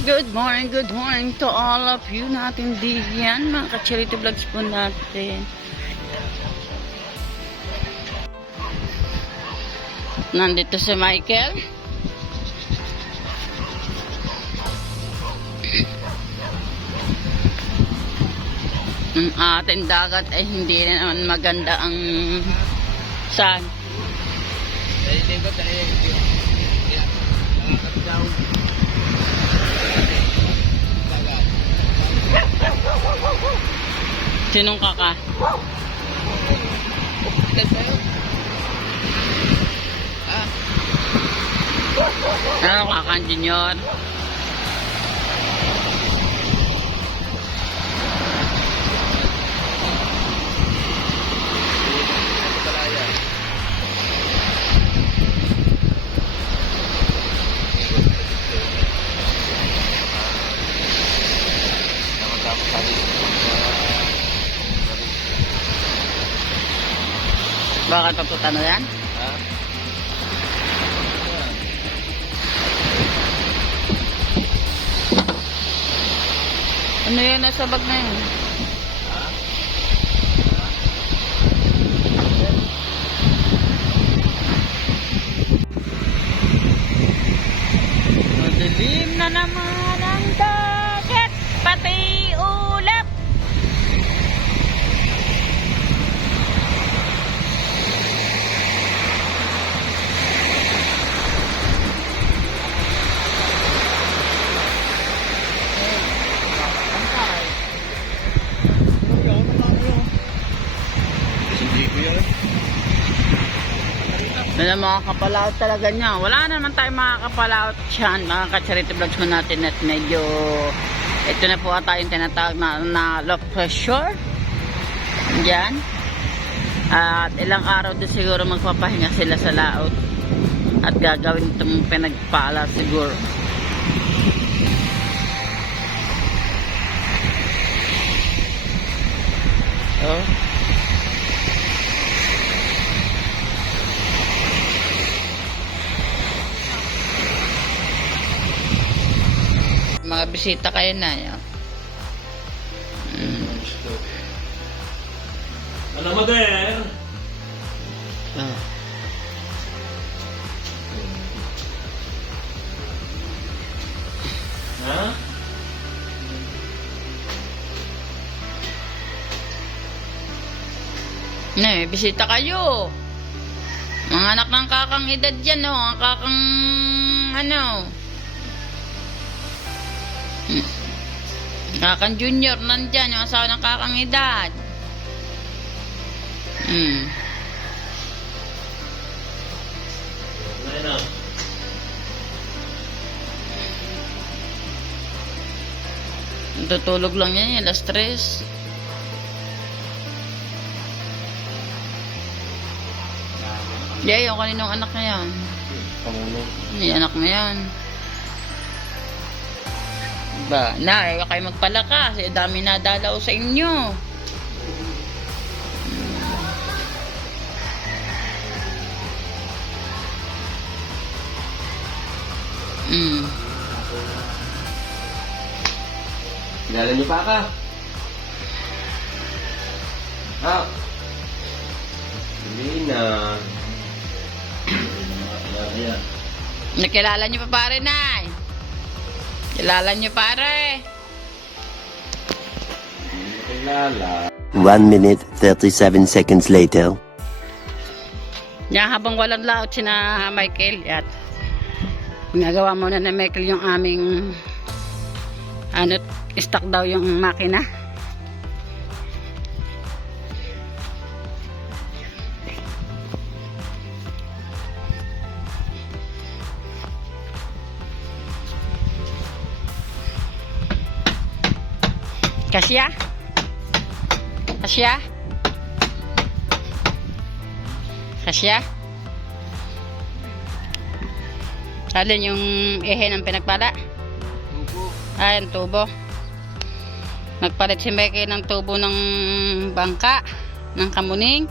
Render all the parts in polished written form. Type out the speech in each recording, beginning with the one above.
Good morning to all of you natin diyan, mga ka-charity vlogs po natin. Nandito si Michael. Ang ating dagat ay hindi naman maganda ang sun. Sinong kaka? Ano kaka, Junior? Bakit papunta na yan? Ano yan nasa bag na yun? Madilim na naman ang dagat, pati ulap. Yan ang mga kapalaot talaga niya. Wala naman tayong mga kapalaot dyan, mga ka-charity vlogs mo natin at medyo ito na po tayong tinatawag na low pressure dyan. At ilang araw din siguro magpapahinga sila sa laot at gagawin itong pinagpala siguro. Oh. Mga bisita kayo na yan. Alam mo din. Oh. Ha? Bisita kayo. Mga anak ng kakang edad dyan, no? Ang kakang, ano? Kakang junior, nandyan. Yung asawa ng kakang edad. Ayun na. Tutulog lang yan, alas 3. Di, yung kaninong anak na yan. Pamuno. Yung anak na yan. Ba, na, kayo magpalakas. Dami na dalaw sa inyo. Kilala niyo pa ka? Ha? Hindi na. Nakilala niyo pa pare, Nay? Kilala niyo pare? Hindi mo kilala. 1 minute, 37 seconds later. Yan, habang walang laot sina Michael at ginagawa muna na Michael yung aming stock daw yung makina. Kasya? Kasya? Kasya? Alin yung ehe ng pinagpala? Tubo. Ay, ang tubo. Nagpalit si Michael ng tubo ng bangka, ng kamuning.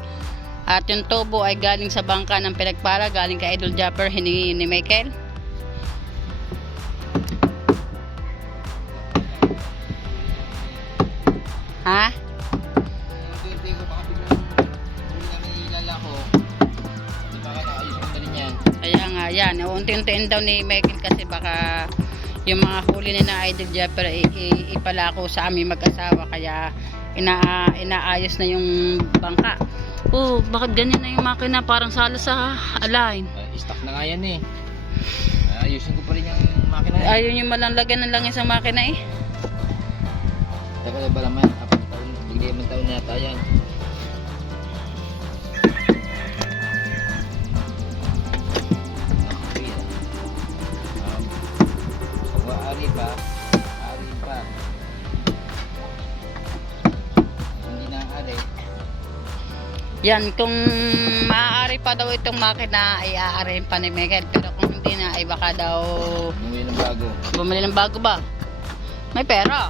At yung tubo ay galing sa bangka ng pinagpala, galing kay Idol Japper, hiningi ni Michael. Ha? Unti-unti ko, baka biglang huli namin ilalako. Di ba ka naayos ang dali niyan? Kaya nga, yan. Unti-untiin daw ni Michael kasi baka yung mga huli ni na Idol Jepper ipalako sa aming mag-asawa. Kaya inaayos na yung bangka. Oh, bakit ganyan na yung makina? Parang sala sa align. Stock na nga yan eh. Ayusin ko pa rin yung makina. Ayaw nyo malalagyan ng langis ang makina eh. Teka na ba naman? 4 taon, bigla man taon na yata yan. Ari pa. Hindi na ari. Yan, kung maaari pa daw itong makina ay aarihin pa ni Michael. Pero kung hindi na ay baka daw Bumili ng bago. bumili ng bago ba? May pera.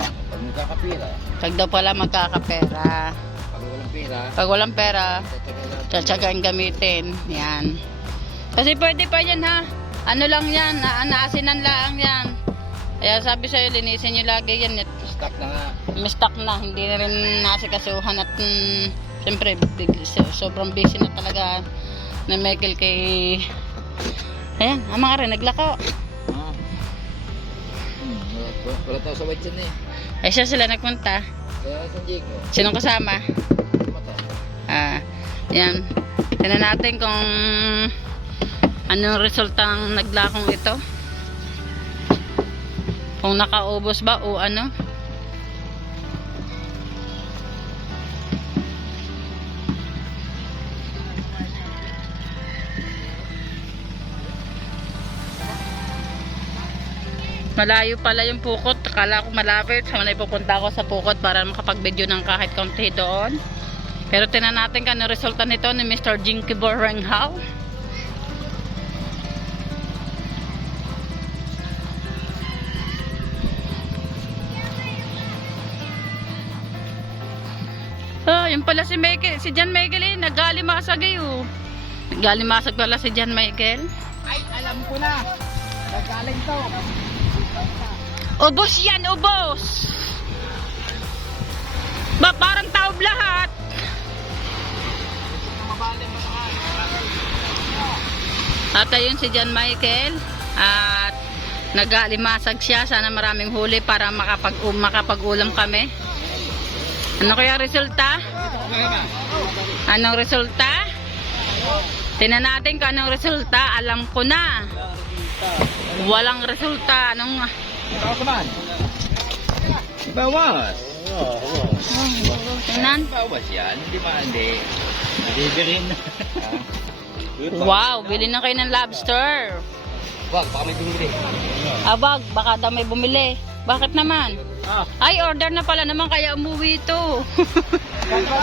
Pag magkakapira, Pag daw pala magkakapera. pag walang pera, Pag walang pera, tatagalan. tsatsagaan gamitin. Yan. Kasi pwede pa yan ha. Ano lang yan, naasinan lang yan. Kaya sabi sa'yo, linisin nyo lagi yan. Stock na nga. Mistak na, hindi na rin nasikasuhan at siyempre sobrang busy na talaga na Michael kay ayan, ang mga rin naglako Wala tayo sa white yan eh. ay siya sila nagpunta. Kaya San Diego. Sinong kasama? Mata. Yan, tignan natin kung anong resulta ng naglakong ito, kung nakaubos ba o ano. Malayo pala yung Pukot. Akala ko malapit. Sana ipupunta ako sa Pukot para makapag-video ng kahit konti doon. Pero tinan natin kung ano resulta nito ni Mr. Jinky Borenghau. Yung pala si Michael, si John Michael eh, nagalimasag eh oh. Nagalimasag pala si John Michael. Ay, alam ko na. Nagaling to. Ubos yan, ubos! Ba, parang taob lahat. At ayun si John Michael. At nagalimasag siya. Sana maraming huli para makapag-ulam kami. Ano kaya resulta? Anong resulta? Tingnan natin kung anong resulta. Alam ko na. Walang resulta. Anong... Bawas. Tingnan. Bawas yan. Hindi maandi. Nadidirin. Wow, bili na kayo ng lobster. Wag, baka may bumili. Abag, baka daw may bumili. Bakit naman? Ay, order na pala naman kaya umuwi ito.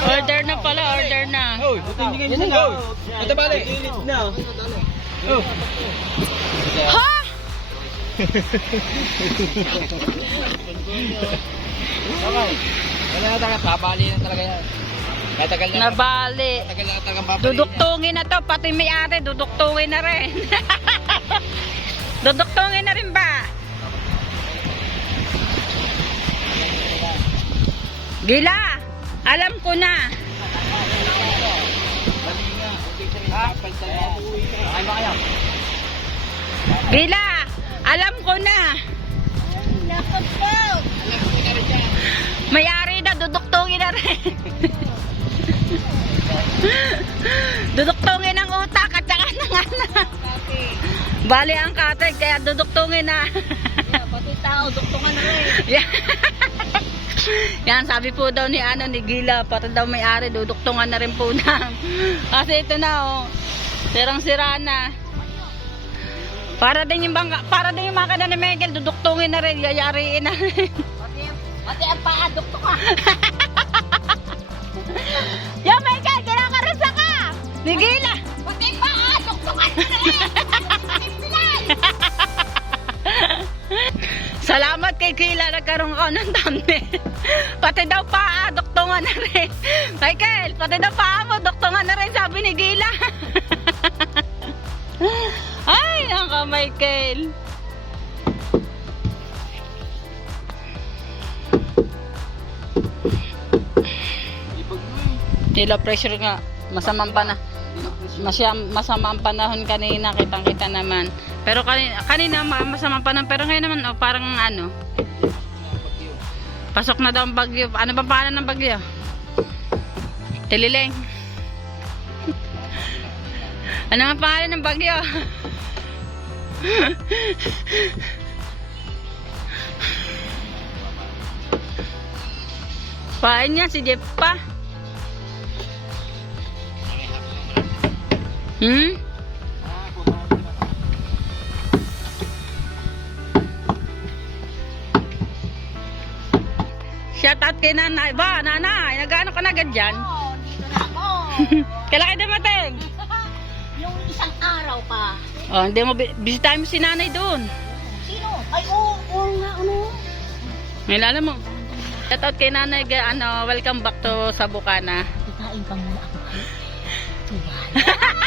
Order na pala, order na. Oy, buti hindi kayo bisa. Ito balik. Oh. Ha? Okay. Wala na talaga, babali na talaga yan. Matagal na. Nabali. Matagal na talagang babali. Duduktungin na to, pati may-ari, duduktungin na rin. Duduktungin na rin ba? Gila, alam ko na. Gila, alam ko na. May-ari na, duduktungin na rin. Duduktungin ang utak at saka ng anak. Bali ang katay, kaya duduktungin na. Pati tao, duktungan na rin. Yan, sabi po daw ni ni Gila, pati daw may-ari, duduktungan na rin po na. Kasi ito na oh, sirang-sira na. Para din yung makina ni Michael, duduktungin na rin, yayariin na rin. Pati ang paa, duktungan. Yo Michael, kinakarusa ka! Ni Gila! Pati ang paa, duktungan na rin. Salamat kay Gila, nagkaroon ka ng thumbnail. Pati daw paa, duktungan na rin. Michael, pati daw paa mo, duktungan na rin, sabi ni Gila. Ay, naka Michael. Low pressure nga. Masamang masamang panahon kanina, kitang-kita naman. Pero kanina masamang panahon, pero ngayon naman parang ano. Pasok na daw ang bagyo. Ano ba pangalan ng bagyo? Tilileng. Ano ang pangalan ng bagyo? Pain niya si Jeff pa. Shout out kay nanay. Ba, nanay, nag-ano ka na agad dyan? Oh, dito na ako. Kailan kayo dumating? Yung isang araw pa. Oh, hindi mo, bisitahin mo si nanay doon. Sino? Ay, oo nga, ano? Ngayon alam mo. Shout out kay nanay, welcome back to sa Bukana. Kitain pa muna ako. Tugan.